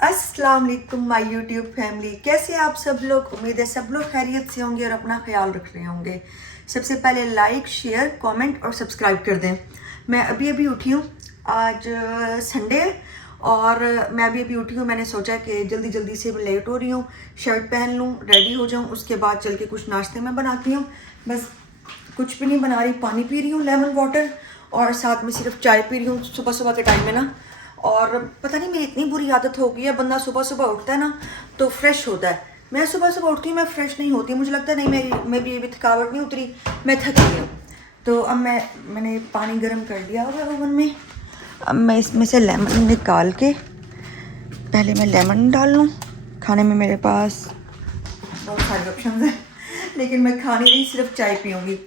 अस्सलाम वालेकुम my YouTube family, कैसे आप सब लोग। उम्मीद है सब लोग खैरियत से होंगे और अपना ख्याल रख रहे होंगे। सबसे पहले लाइक, शेयर, कमेंट और सब्सक्राइब कर दें। मैं अभी अभी उठी हूँ, आज संडे है और मैं अभी अभी उठी हूँ। मैंने सोचा कि जल्दी जल्दी से मैं लेट हो रही हूँ, शर्ट पहन लूँ, रेडी हो जाऊँ, उसके बाद चल के कुछ नाश्ते में बनाती हूँ। बस कुछ भी नहीं बना रही, पानी पी रही हूँ, लेमन वाटर, और साथ में सिर्फ चाय पी रही हूँ सुबह सुबह के टाइम में ना। और पता नहीं मेरी इतनी बुरी आदत हो गई है, बंदा सुबह सुबह उठता है ना तो फ्रेश होता है। मैं सुबह सुबह उठती हूँ, मैं फ्रेश नहीं होती, मुझे लगता है नहीं मैं भी थकावट नहीं उतरी, मैं थक गई हूँ। तो अब मैंने पानी गर्म कर लिया हुआ है ओवन में। अब मैं इसमें से लेमन निकाल के, पहले मैं लेमन डाल लूँ। खाने में मेरे पास बहुत सारे ऑप्शन हैं, लेकिन मैं खाने नहीं, सिर्फ चाय पीऊँगी।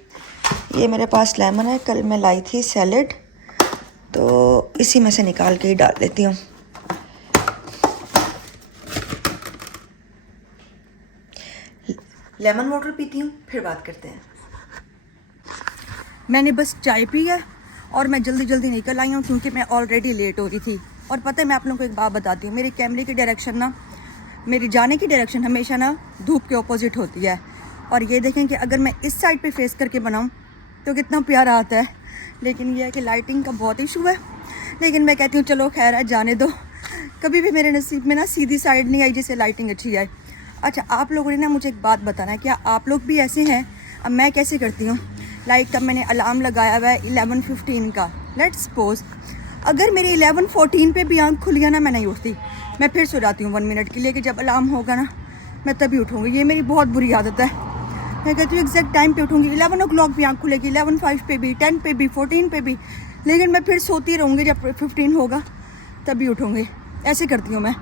ये मेरे पास लेमन है, कल मैं लाई थी सैलेड, तो इसी में से निकाल के ही डाल देती हूँ। लेमन वाटर पीती हूँ, फिर बात करते हैं। मैंने बस चाय पी है और मैं जल्दी जल्दी निकल आई हूँ क्योंकि मैं ऑलरेडी लेट हो रही थी। और पता है, मैं आप लोगों को एक बात बताती हूँ, मेरे कैमरे की डायरेक्शन ना, मेरी जाने की डायरेक्शन हमेशा ना धूप के ऑपोजिट होती है। और ये देखें कि अगर मैं इस साइड पे फेस करके बनाऊँ तो कितना प्यारा आता है, लेकिन यह है कि लाइटिंग का बहुत इशू है। लेकिन मैं कहती हूँ चलो खैर है, जाने दो। कभी भी मेरे नसीब में ना सीधी साइड नहीं आई जिससे लाइटिंग अच्छी आए। अच्छा, आप लोगों ने ना मुझे एक बात बताना है, क्या आप लोग भी ऐसे हैं? अब मैं कैसे करती हूँ, लाइक तब मैंने अलार्म लगाया हुआ है 11:15 का। लेट्स सपोज अगर मेरी 11:14 पे भी आँख खुल गया ना, मैं नहीं उठती, मैं फिर सो जाती हूँ 1 मिनट के लिए कि जब अलार्म होगा ना मैं तभी उठूँगी। ये मेरी बहुत बुरी आदत है। मैं कहती हूँ एग्जैक्ट टाइम पे उठूँगी, 11 o'clock भी आँख खुलेगी, 11:05 पे भी, 10 पे भी, 14 पे भी, लेकिन मैं फिर सोती रहूँगी, जब 15 होगा तभी उठूँगी। ऐसे करती हूँ मैं।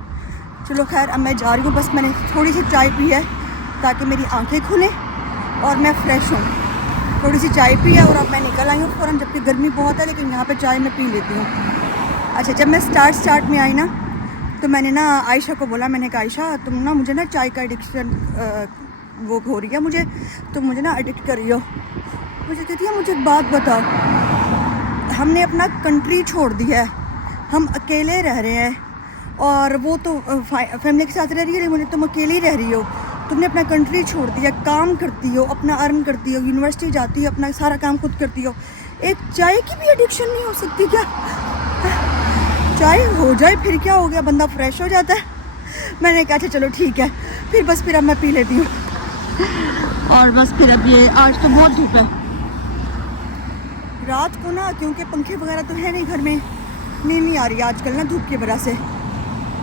चलो खैर, अब मैं जा रही हूँ, बस मैंने थोड़ी सी चाय पी है ताकि मेरी आंखें खुलें और मैं फ्रेश हूँ। थोड़ी सी चाय पी है और अब मैं निकल आई हूँ फ़ौरन, जबकि गर्मी बहुत है, लेकिन यहाँ पे चाय मैं पी लेती हूँ। अच्छा, जब मैं स्टार्ट में आई ना तो मैंने ना आयशा को बोला, मैंने कहा आयशा तुम ना, मुझे ना चाय का एडिक्शन वो हो रही है मुझे, तुम मुझे ना एडिक्ट कर रही हो। मुझे कहती है मुझे एक बात बताओ, हमने अपना कंट्री छोड़ दिया है, हम अकेले रह रहे हैं, और वो तो फैमिली के साथ रह रही है, मुझे तुम अकेली रह रही हो, तुमने अपना कंट्री छोड़ दिया, काम करती हो, अपना अर्न करती हो, यूनिवर्सिटी जाती हो, अपना सारा काम खुद करती हो, एक चाय की भी एडिक्शन नहीं हो सकती क्या? चाय हो जाए फिर क्या हो गया, बंदा फ्रेश हो जाता है। मैंने कहा अच्छा चलो ठीक है, फिर बस फिर अब मैं पी लेती हूँ। और बस फिर अब ये, आज तो बहुत धूप है रात को ना, क्योंकि पंखे वगैरह तो है नहीं घर में, नींद नहीं आ रही आजकल ना धूप की वजह से।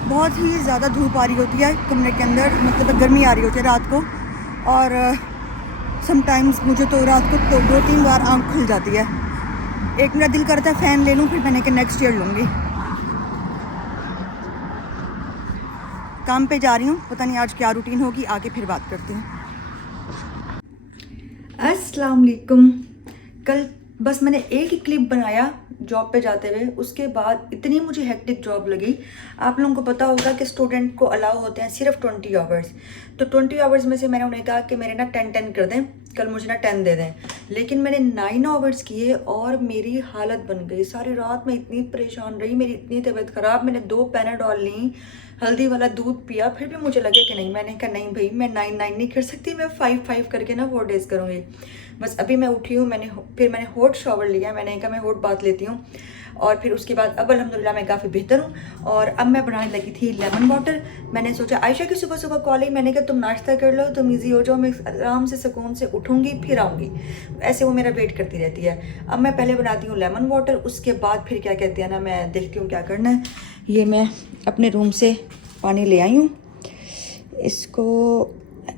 बहुत ही ज़्यादा धूप आ रही होती है कमरे के अंदर, मतलब गर्मी आ रही होती है रात को। और समटाइम्स मुझे तो रात को तो 2-3 बार आँख खुल जाती है। एक मेरा दिल करता है फ़ैन ले लूँ, फिर मैंने कि नेक्स्ट ईयर लूँगी। काम पे जा रही हूँ, पता नहीं आज क्या रूटीन होगी, आगे फिर बात करती हूँ। अस्सलाम वालेकुम। कल बस मैंने एक ही क्लिप बनाया जॉब पे जाते हुए, उसके बाद इतनी मुझे हेक्टिक जॉब लगी। आप लोगों को पता होगा कि स्टूडेंट को अलाउ होते हैं सिर्फ 20 आवर्स, तो 20 आवर्स में से मैंने उन्हें कहा कि मेरे ना 10 कर दें, कल मुझे ना 10 दे दें, लेकिन मैंने 9 आवर्स किए और मेरी हालत बन गई। सारी रात मैं इतनी परेशान रही, मेरी इतनी तबीयत ख़राब, मैंने 2 पैनाडॉल ली, हल्दी वाला दूध पिया, फिर भी मुझे लगे कि नहीं, मैंने कहा नहीं भाई, मैं 9 नहीं कर सकती, मैं 5 करके ना 4 डेज़ करूँगी। बस अभी मैं उठी हूँ, फिर मैंने हॉट शॉवर लिया, मैंने कहा मैं हॉट बात लेती हूँ, और फिर उसके बाद अब अल्हम्दुलिल्लाह मैं काफ़ी बेहतर हूँ। और अब मैं बनाने लगी थी लेमन वाटर। मैंने सोचा आयशा की सुबह सुबह कॉल आई, मैंने कहा तुम नाश्ता कर लो, तुम ईजी हो जाओ, मैं आराम से सुकून से उठूँगी फिर आऊँगी। ऐसे वो मेरा वेट करती रहती है। अब मैं पहले बनाती हूँ लेमन वाटर, उसके बाद फिर क्या कहते हैं ना, मैं देखती हूँ क्या करना है। ये मैं अपने रूम से पानी ले आई हूँ, इसको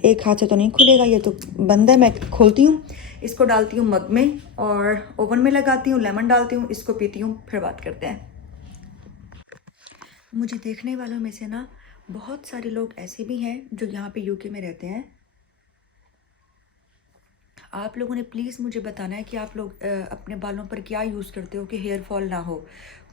एक हाथ से तो नहीं खुलेगा, ये तो बंद है, मैं खोलती हूँ, इसको डालती हूँ मग में और ओवन में लगाती हूँ, लेमन डालती हूँ, इसको पीती हूँ, फिर बात करते हैं। मुझे देखने वालों में से ना बहुत सारे लोग ऐसे भी हैं जो यहाँ पे यूके में रहते हैं। आप लोगों ने प्लीज़ मुझे बताना है कि आप लोग अपने बालों पर क्या यूज़ करते हो कि हेयर फॉल ना हो।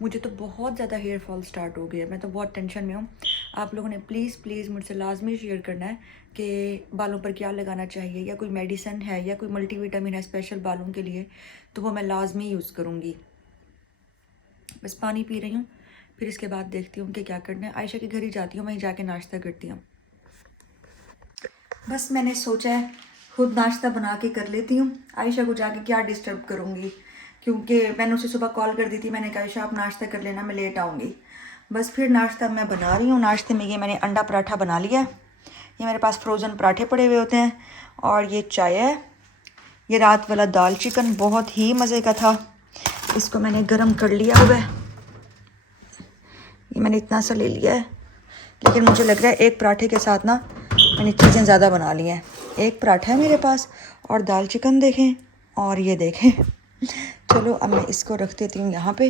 मुझे तो बहुत ज़्यादा हेयर फॉल स्टार्ट हो गया, मैं तो बहुत टेंशन में हूँ। आप लोगों ने प्लीज़ मुझसे लाजमी शेयर करना है कि बालों पर क्या लगाना चाहिए, या कोई मेडिसिन है या कोई मल्टीविटामिन है स्पेशल बालों के लिए, तो वो मैं लाजमी यूज़ करूँगी। बस पानी पी रही हूँ, फिर इसके बाद देखती हूँ कि क्या करना है। आयशा के घर ही जाती हूँ, वहीं जाके नाश्ता करती हूँ। बस मैंने सोचा है खुद नाश्ता बना के कर लेती हूँ। आयशा को जाके क्या डिस्टर्ब करूँगी, क्योंकि मैंने उसे सुबह कॉल कर दी थी। मैंने कहा आयशा आप नाश्ता कर लेना, मैं लेट आऊँगी। बस फिर नाश्ता मैं बना रही हूँ। नाश्ते में ये मैंने अंडा पराठा बना लिया है। ये मेरे पास फ्रोज़न पराठे पड़े हुए होते हैं, और ये चाय है। ये रात वाला दाल चिकन बहुत ही मज़े का था, इसको मैंने गरम कर लिया हुआ है। ये मैंने इतना सा ले लिया है, लेकिन मुझे लग रहा है एक पराठे के साथ ना मैंने चीज़ें ज़्यादा बना ली हैं। एक पराठा है मेरे पास और दाल चिकन देखें, और ये देखें। चलो अब मैं इसको रख देती हूँ यहाँ पे,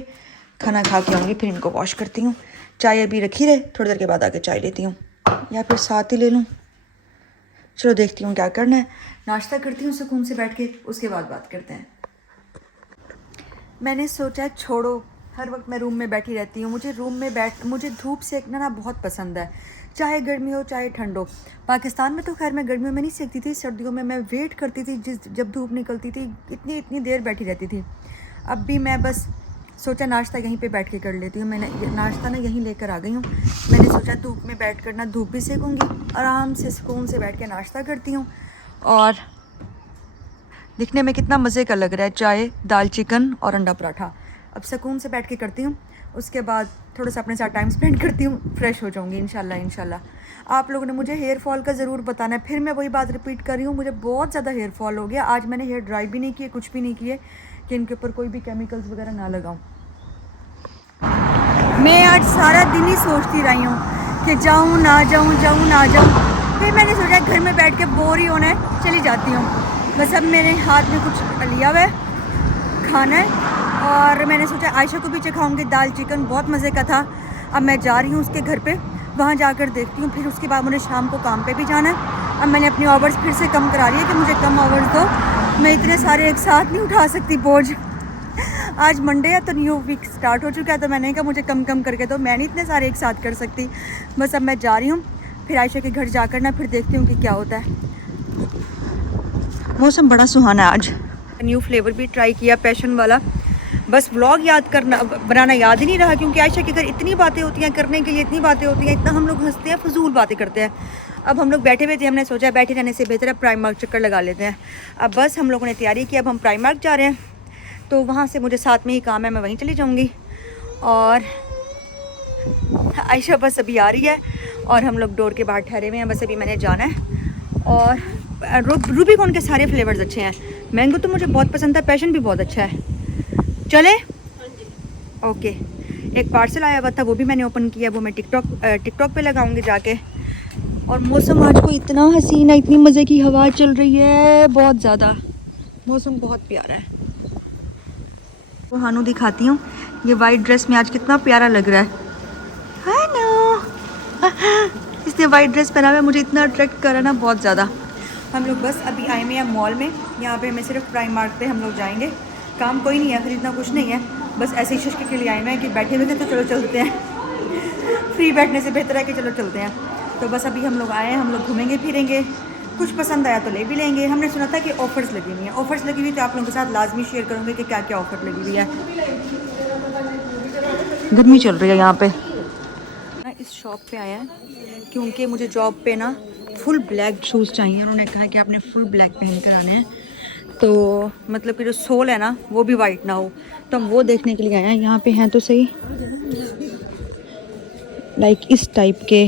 खाना खा के आऊँगी फिर इनको वॉश करती हूँ। चाय अभी रखी रहे, थोड़ी देर के बाद आके चाय लेती हूँ, या फिर साथ ही ले लूँ। चलो देखती हूँ क्या करना है। नाश्ता करती हूँ सुकून से बैठ के, उसके बाद बात करते हैं। मैंने सोचा छोड़ो, हर वक्त मैं रूम में बैठी रहती हूँ। मुझे धूप सेकना ना बहुत पसंद है, चाहे गर्मी हो चाहे ठंड हो। पाकिस्तान में तो खैर मैं गर्मियों में नहीं सेकती थी, सर्दियों में मैं वेट करती थी जब धूप निकलती थी, इतनी देर बैठी रहती थी। अब भी मैं बस सोचा नाश्ता यहीं पे बैठ के कर लेती हूँ। मैंने नाश्ता ना यहीं लेकर आ गई हूँ। मैंने सोचा धूप में बैठ कर ना धूप भी सेकूँगी, आराम से सुकून से बैठ के नाश्ता करती हूँ। और दिखने में कितना मज़े का लग रहा है, चाय, दाल चिकन और अंडा पराठा। अब सुकून से बैठ के करती हूँ, उसके बाद थोड़ा सा अपने साथ टाइम स्पेंड करती हूँ, फ्रेश हो जाऊँगी इंशाल्लाह। आप लोगों ने मुझे हेयर फॉल का ज़रूर बताना है। फिर मैं वही बात रिपीट कर रही हूँ, मुझे बहुत ज़्यादा हेयर फॉल हो गया। आज मैंने हेयर ड्राई भी नहीं किए, कुछ भी नहीं किए कि इनके ऊपर कोई भी केमिकल्स वगैरह ना लगाऊँ। मैं आज सारा दिन ही सोचती रही हूँ कि जाऊँ ना जाऊँ। फिर मैंने सोचा घर में बैठ के बोर ही होना है, चली जाती हूँ। बस अब मेरे हाथ में कुछ लिया हुआ है खाना है, और मैंने सोचा आयशा को भी चखाऊंगी। दाल चिकन बहुत मज़े का था। अब मैं जा रही हूँ उसके घर पे, वहाँ जाकर देखती हूँ। फिर उसके बाद मुझे शाम को काम पे भी जाना है। अब मैंने अपनी आवर्स फिर से कम करा रही है कि मुझे कम आवर्स दो, मैं इतने सारे एक साथ नहीं उठा सकती बोझ। आज मंडे है तो न्यू वीक स्टार्ट हो चुका है, तो मैंने कहा मुझे कम करके दो, मैं नहीं इतने सारे एक साथ कर सकती। बस अब मैं जा रही हूँ, फिर आयशा के घर जाकर ना फिर देखती हूँ कि क्या होता है। मौसम बड़ा सुहाना है आज। न्यू फ्लेवर भी ट्राई किया, पैशन वाला। बस व्लॉग बनाना याद ही नहीं रहा, क्योंकि आयशा के घर इतनी बातें होती हैं करने के लिए, इतनी बातें होती हैं, इतना हम लोग हंसते हैं, फजूल बातें करते हैं। अब हम लोग बैठे हुए थे, हमने सोचा बैठे रहने से बेहतर है प्राइमार्क चक्कर लगा लेते हैं। अब बस हम लोगों ने तैयारी की, अब हम प्राइमार्क जा रहे हैं, तो वहाँ से मुझे साथ में ही काम है, मैं वहीं चली जाऊँगी। और आयशा बस अभी आ रही है और हम लोग डोर के बाहर ठहरे हुए हैं। बस अभी मैंने जाना है। और रूबीकॉन के सारे फ्लेवर्स अच्छे हैं। मैंगो तो मुझे बहुत पसंद है, पैशन भी बहुत अच्छा है। चले? ओके। एक पार्सल आया हुआ था, वो भी मैंने ओपन किया, वो मैं टिकटॉक पे लगाऊंगी जाके। और मौसम आज को इतना हसीन है, इतनी मज़े की हवा चल रही है, बहुत ज़्यादा। मौसम बहुत प्यारा है। वो हानू दिखाती हूँ, ये वाइट ड्रेस में आज कितना प्यारा लग रहा है। हानू इसने वाइट ड्रेस पहना हुआ है, मुझे इतना अट्रैक्ट करा ना बहुत ज़्यादा। हम लोग बस अभी आए हुए हैं मॉल में। यहाँ पे हमें सिर्फ प्राइमार्क पे हम लोग जाएंगे, काम कोई नहीं है, खरीदना कुछ नहीं है, बस ऐसे ही शुष्क के लिए आए हुए हैं कि बैठे हुए थे तो चलो चलते हैं। फ्री बैठने से बेहतर है कि चलो चलते हैं। तो बस अभी हम लोग आए हैं, हम लोग घूमेंगे फिरेंगे, कुछ पसंद आया तो ले भी लेंगे। हमने सुना था कि ऑफ़र्स लगी हुई हैं, ऑफ़र्स लगी हुई तो आप लोगों के साथ लाजमी शेयर करूँगी कि क्या क्या ऑफ़र लगी हुई है। गर्मी चल रही है यहाँ पे। इस शॉप पे आया है क्योंकि मुझे जॉब पे ना फुल ब्लैक शूज़ चाहिए। उन्होंने कहा कि आपने फुल ब्लैक पहन कर आने हैं, तो मतलब कि जो सोल है ना वो भी वाइट ना हो, तो हम वो देखने के लिए आए हैं। यहाँ पे हैं तो सही लाइक इस टाइप के,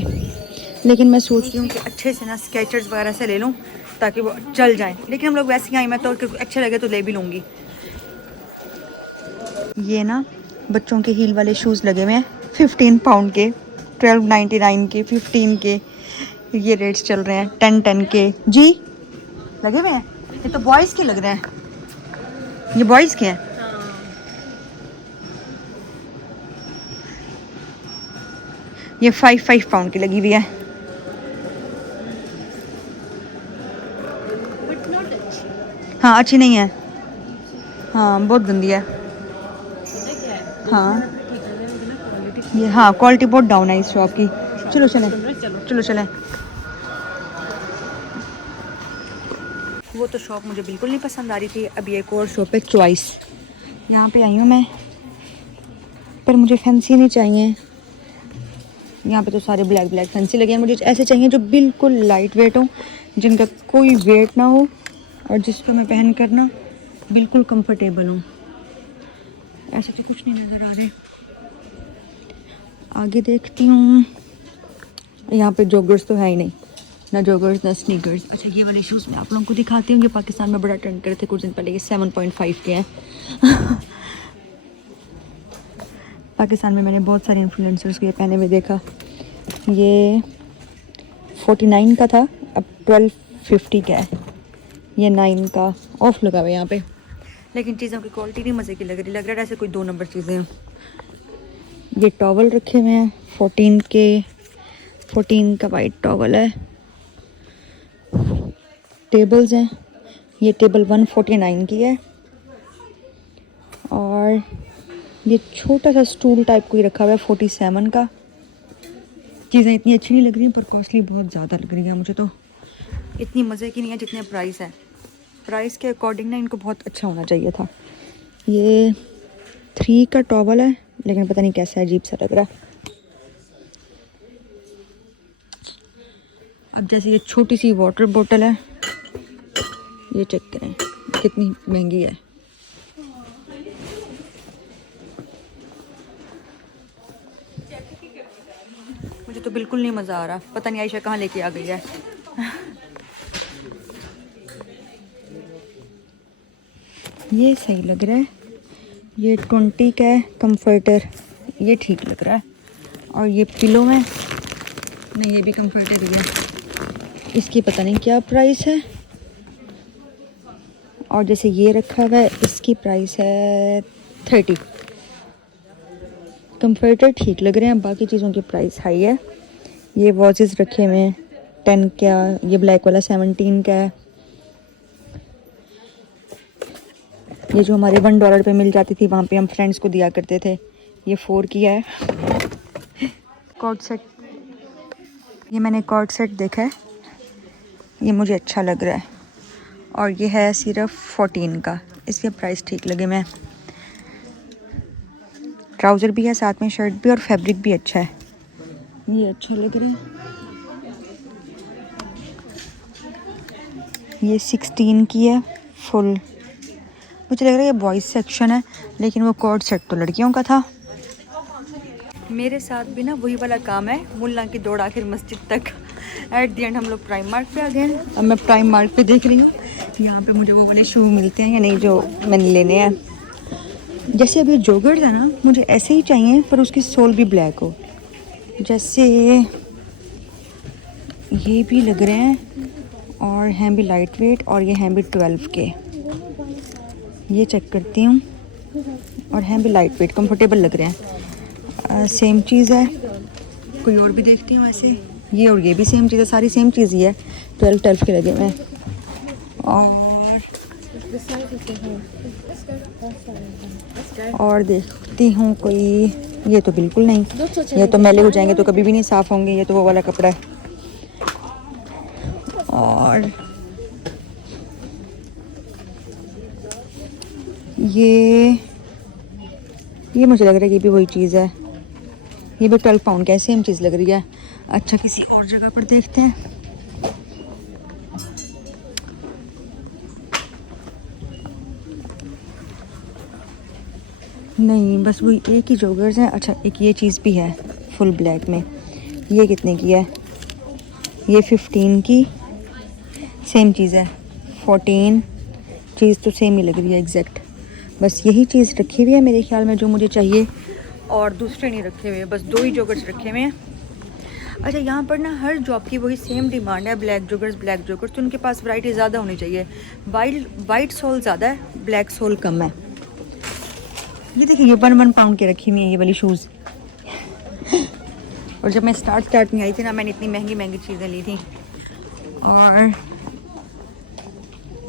लेकिन मैं सोच रही हूँ कि अच्छे से ना स्केचर्स वगैरह से ले लूँ ताकि वो चल जाए। लेकिन हम लोग वैसे ही आए, मैं तो अच्छे लगे तो ले भी लूँगी। ये ना बच्चों के हील वाले शूज़ लगे हुए हैं 15 पाउंड के, 12.99 के, 15 के, ये रेट्स चल रहे हैं। 10 के जी लगे हुए हैं। ये तो बॉयज़ के लग रहे हैं, ये बॉयज़ के हैं। ये 5 पाउंड की लगी हुई है। हाँ अच्छी नहीं है, हाँ बहुत गंदी है। हाँ ये हाँ क्वालिटी बहुत डाउन है इस शॉप की। चलो चलें। वो तो शॉप मुझे बिल्कुल नहीं पसंद आ रही थी। अभी एक और शॉप है चॉइस, यहाँ पे आई हूँ मैं, पर मुझे फैंसी नहीं चाहिए, यहाँ पे तो सारे ब्लैक ब्लैक फैंसी लगे हैं। मुझे ऐसे चाहिए जो बिल्कुल लाइट वेट हो, जिनका कोई वेट ना हो और जिसको मैं पहन कर ना बिल्कुल कंफर्टेबल हूँ। ऐसे तो कुछ नहीं नज़र आ रहे। आगे देखती हूँ, यहाँ पे जॉगर्स तो है ही नहीं, ना जॉगर्स ना स्नीकर्स। अच्छा ये वाले शूज़ मैं आप लोगों को दिखाती हूँ। ये पाकिस्तान में बड़ा ट्रेंड करे थे कुछ दिन पहले। ये 7.5 के हैं। पाकिस्तान में मैंने बहुत सारे इन्फ्लुएंसर्स को ये पहने हुए देखा। ये 49 का था, अब 1250 का है। ये 9 का ऑफ लगा हुआ है यहाँ पे। लेकिन चीज़ों की क्वालिटी नहीं मज़े की लग रही है जैसे कोई 2 नंबर चीज़ें हैं। ये टॉवल रखे हुए हैं 14 का वाइट टॉवल है। टेबल्स हैं, ये टेबल 149 की है। और ये छोटा सा स्टूल टाइप कोई रखा हुआ है 47 का। चीज़ें इतनी अच्छी नहीं लग रही हैं पर कॉस्टली बहुत ज़्यादा लग रही है। मुझे तो इतनी मज़े की नहीं है जितने प्राइस है। प्राइस के अकॉर्डिंग ना इनको बहुत अच्छा होना चाहिए था। ये 3 का टॉवल है लेकिन पता नहीं कैसा अजीब सा लग रहा है। अब जैसे ये छोटी सी वाटर बोतल है, ये चेक करें कितनी महंगी है। मुझे तो बिल्कुल नहीं मज़ा आ रहा। पता नहीं आयशा कहाँ लेके आ गई है। ये सही लग रहा है। ये 20 का है कंफर्टर, ये ठीक लग रहा है। और ये पिलो में नहीं, ये भी कंफर्टर ही है। इसकी पता नहीं क्या प्राइस है। और जैसे ये रखा हुआ है इसकी प्राइस है 30। कंफर्टर ठीक लग रहे हैं, बाकी चीज़ों की प्राइस हाई है। ये वॉचेस रखे हुए हैं 10 का, ये ब्लैक वाला 17 का है। ये जो हमारे $1 पे मिल जाती थी वहाँ पे हम फ्रेंड्स को दिया करते थे, ये 4 की है। कॉर्ड सेट, ये मैंने कॉर्ड सेट देखा है, ये मुझे अच्छा लग रहा है। और ये है सिर्फ 14 का। इसके प्राइस ठीक लगे। मैं ट्राउज़र भी है साथ में, शर्ट भी, और फैब्रिक भी अच्छा है। ये अच्छा लग रहा है। ये 16 की है फुल। मुझे लग रहा है ये बॉयज़ सेक्शन है लेकिन वो कॉर्ड सेट तो लड़कियों का था। मेरे साथ भी ना वही वाला काम है, मुल्ला की दौड़ आखिर मस्जिद तक। एट दी एंड हम लोग प्राइम मार्ट पे आ गए हैं। अब मैं प्राइम मार्ट पे देख रही हूँ यहाँ पे मुझे वो वाले शू मिलते हैं या नहीं जो मैंने लेने हैं। जैसे अभी जॉगर्स है ना, मुझे ऐसे ही चाहिए पर उसकी सोल भी ब्लैक हो। जैसे ये भी लग रहे हैं और हैं भी लाइट वेट, और ये हैं भी 12 के। ये चेक करती हूँ, और हैं भी लाइट वेट, कंफर्टेबल लग रहे हैं। सेम चीज़ है। कोई और भी देखती हूँ ऐसे। ये और ये भी सेम चीज़ है, सारी सेम चीज़ ही है। 12 के लगे हुए हैं। और देखती हूँ कोई, ये तो बिल्कुल नहीं, ये तो मैले हो जाएंगे तो कभी भी नहीं साफ़ होंगे। ये तो वो वाला कपड़ा है। और ये मुझे लग रहा है ये भी वही चीज़ है। ये भी 12 पाउंड का है, सेम चीज़ लग रही है। अच्छा किसी और जगह पर देखते हैं। नहीं, बस वही एक ही जॉगर्स हैं। अच्छा एक ये चीज़ भी है फुल ब्लैक में। ये कितने की है? ये 15 की। सेम चीज़ है 14। चीज़ तो सेम ही लग रही है एग्जैक्ट। बस यही चीज़ रखी हुई है मेरे ख्याल में जो मुझे चाहिए, और दूसरे नहीं रखे हुए। बस 2 ही जॉगर्स रखे हुए हैं। अच्छा यहाँ पर ना हर जॉब की वही सेम डिमांड है, ब्लैक जॉगर्स तो उनके पास वैरायटी ज़्यादा होनी चाहिए। वाइट सोल ज़्यादा है, ब्लैक सोल कम है। ये देखिए ये 1 पाउंड के रखी हुई है ये वाली शूज़। और जब मैं स्टार्ट में आई थी ना, मैंने इतनी महंगी चीज़ें ली थी। और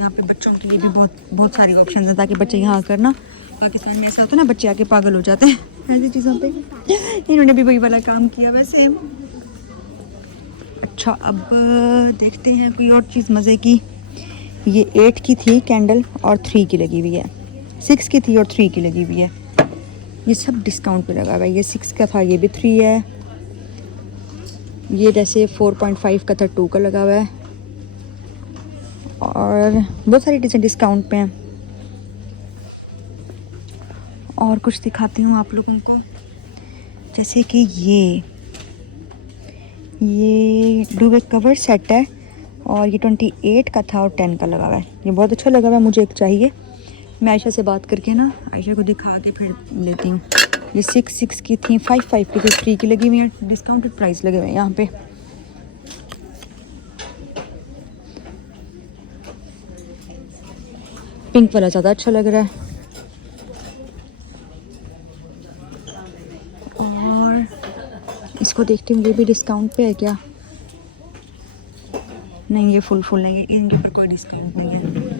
यहाँ पे बच्चों के लिए भी बहुत सारी ऑप्शन हैं, ताकि बच्चे यहाँ आकर ना, पाकिस्तान में ऐसा होता है ना बच्चे आके पागल हो जाते हैं ऐसी चीज़ों पे। इन्होंने भी वही वाला काम किया वैसे। अच्छा अब देखते हैं कोई और चीज़ मज़े की। ये 8 की थी कैंडल और 3 की लगी हुई है। 6 की थी और 3 की लगी हुई है। ये सब डिस्काउंट पे लगा हुआ है। ये 6 का था, ये भी 3 है। ये जैसे 4.5 का 32 का लगा हुआ है और बहुत सारी चीज़ें डिस्काउंट पे हैं। और कुछ दिखाती हूँ आप लोगों को, जैसे कि ये डुवेट कवर सेट है और ये 28 का था और 10 का लगा हुआ है। ये बहुत अच्छा लगा हुआ है, मुझे एक चाहिए। मैं आयशा से बात करके ना आयशा को दिखा के फिर लेती हूँ। ये 6 की थी, 5 की थी, 3 की लगी हुई है, डिस्काउंटेड प्राइस लगे हुए हैं यहाँ पे। पिंक वाला ज़्यादा अच्छा लग रहा है। और इसको देखती हूँ, ये भी डिस्काउंट पे है क्या? नहीं, ये फुल नहीं है, इनके ऊपर कोई डिस्काउंट नहीं है।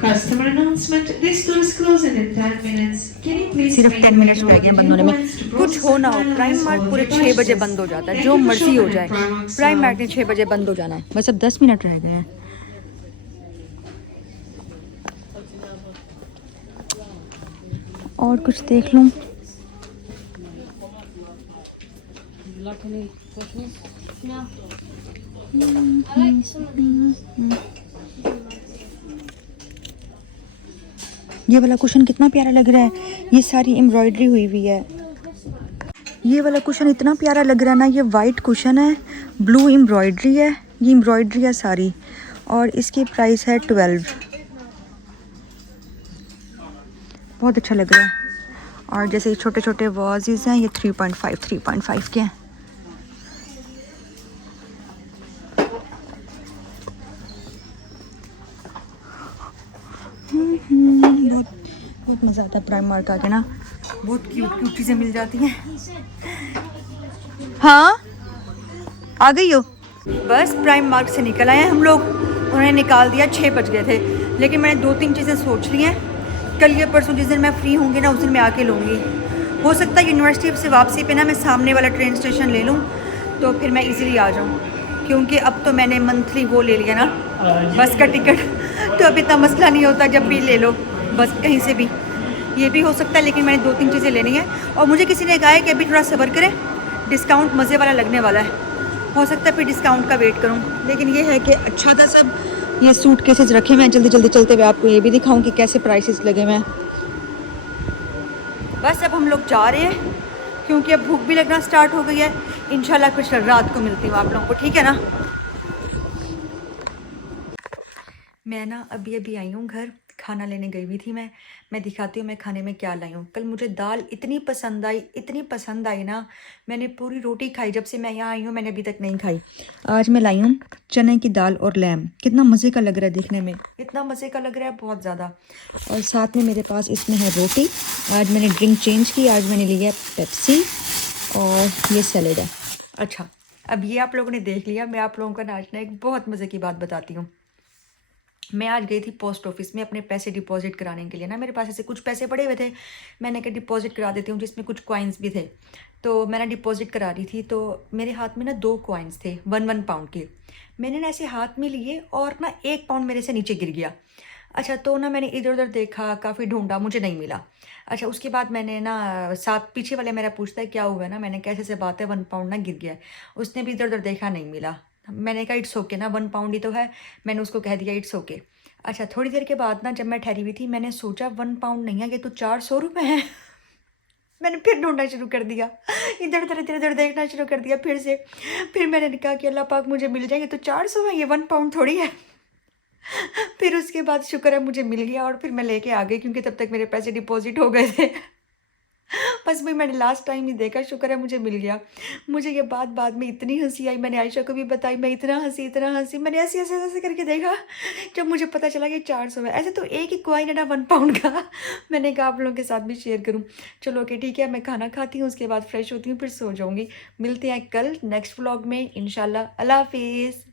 Customer announcement. This store is closing in 10 minutes. Can you please सिर्फ make 10 your मिनट्स way रह to गए the बंद होने में। points to कुछ हो ना हो, process prime balance mart or पूरे 6 devices. बजे बंद हो जाता है, Thank जो you for मर्जी हो shopping जाए। at Primark prime store. Mart ने 6 बजे बंद हो जाना है, बस अब 10 मिनट रह गए हैं। और कुछ देख लूँ। ये वाला कुशन कितना प्यारा लग रहा है, ये सारी एम्ब्रॉयडरी हुई हुई है। ये वाला कुशन इतना प्यारा लग रहा है ना, ये वाइट कुशन है, ब्लू एम्ब्रॉयडरी है, ये एम्ब्रॉयडरी है सारी और इसकी प्राइस है 12। बहुत अच्छा लग रहा है। और जैसे ये छोटे छोटे वाजेस हैं, ये 3.5 के हैं। बहुत बहुत मज़ा आता है प्राइम मार्ट आके ना, बहुत क्यूट चीज़ें मिल जाती हैं। हाँ, आ गई हो? बस प्राइम मार्ट से निकल आए हैं हम लोग, उन्होंने निकाल दिया, 6 बज गए थे। लेकिन मैंने 2-3 चीज़ें सोच ली हैं, कल या परसों जिस दिन मैं फ्री होंगी ना उस दिन मैं आके लूँगी। हो सकता है यूनिवर्सिटी से वापसी पे ना मैं सामने वाला ट्रेन स्टेशन ले लूँ, तो फिर मैं इजीली आ जाऊँ, क्योंकि अब तो मैंने मंथली वो ले लिया ना, बस का टिकट। तो अब इतना मसला नहीं होता, जब भी ले लो बस कहीं से भी। ये भी हो सकता है, लेकिन मैंने 2-3 चीज़ें लेनी है। और मुझे किसी ने कहा है कि अभी थोड़ा सब्र करें, डिस्काउंट मज़े वाला लगने वाला है। हो सकता है फिर डिस्काउंट का वेट करूं, लेकिन ये है कि अच्छा था सब। ये सूट केसेस रखे मैं जल्दी चलते हुए आपको ये भी दिखाऊं कि कैसे प्राइसेस लगे हुए हैं। बस अब हम लोग जा रहे हैं, क्योंकि अब भूख भी लगना स्टार्ट हो गई है। इंशाल्लाह फिर रात को मिलती हूँ आप लोगों को, ठीक है ना? मैं ना अभी आई हूँ घर, खाना लेने गई हुई थी मैं दिखाती हूँ मैं खाने में क्या लाई हूँ। कल मुझे दाल इतनी पसंद आई ना, मैंने पूरी रोटी खाई। जब से मैं यहाँ आई हूँ मैंने अभी तक नहीं खाई। आज मैं लाई हूँ चने की दाल और लैम। कितना मज़े का लग रहा है देखने में, इतना मज़े का लग रहा है, बहुत ज़्यादा। और साथ में मेरे पास इसमें है रोटी। आज मैंने ड्रिंक चेंज की, आज मैंने लिया पेप्सी और ये सैलेड है। अच्छा, अब ये आप लोगों ने देख लिया। मैं आप लोगों को आज ना एक बहुत मज़े की बात बताती हूँ। मैं आज गई थी पोस्ट ऑफिस में अपने पैसे डिपॉजिट कराने के लिए ना। मेरे पास ऐसे कुछ पैसे पड़े हुए थे, मैंने कहा डिपॉजिट करा देती हूँ, जिसमें कुछ कॉइन्स भी थे। तो मैंने डिपॉजिट करा रही थी, तो मेरे हाथ में ना 2 कॉइन्स थे 1-1 पाउंड के। मैंने ना ऐसे हाथ में लिए और ना 1 पाउंड मेरे से नीचे गिर गया। अच्छा, तो ना मैंने इधर उधर देखा, काफ़ी ढूंढा, मुझे नहीं मिला। अच्छा, उसके बाद मैंने ना साथ पीछे वाले मेरा पूछता है क्या हुआ है ना, मैंने कैसे से बात है 1 पाउंड ना गिर गया है। उसने भी इधर उधर देखा, नहीं मिला। मैंने कहा इट्स ओके ना, 1 पाउंड ही तो है। मैंने उसको कह दिया इट्स ओके। अच्छा, थोड़ी देर के बाद ना जब मैं ठहरी हुई थी, मैंने सोचा 1 पाउंड नहीं है, ये तो 400 रुपये हैं। मैंने फिर ढूंढना शुरू कर दिया, इधर उधर देखना शुरू कर दिया फिर से। फिर मैंने कहा कि अल्लाह पाक मुझे मिल जाएंगे, तो 400 है, ये 1 पाउंड थोड़ी है। फिर उसके बाद शुक्र है मुझे मिल गया और फिर मैं लेके आ गई, क्योंकि तब तक मेरे पैसे डिपॉजिट हो गए थे। बस वही मैंने लास्ट टाइम ही देखा, शुक्र है मुझे मिल गया। मुझे ये बात बाद में इतनी हंसी आई, मैंने आयशा को भी बताई, मैं इतना हंसी, मैंने ऐसे करके देखा जब मुझे पता चला कि 400 है। ऐसे तो एक ही कॉइन है ना 1 पाउंड का। मैंने कहा आप लोगों के साथ भी शेयर करूँ। चलो ओके ठीक है, मैं खाना खाती हूँ, उसके बाद फ्रेश होती हूँ, फिर सो जाऊँगी। मिलते हैं कल नेक्स्ट व्लॉग में इंशाल्लाह। अल्लाह हाफिज़।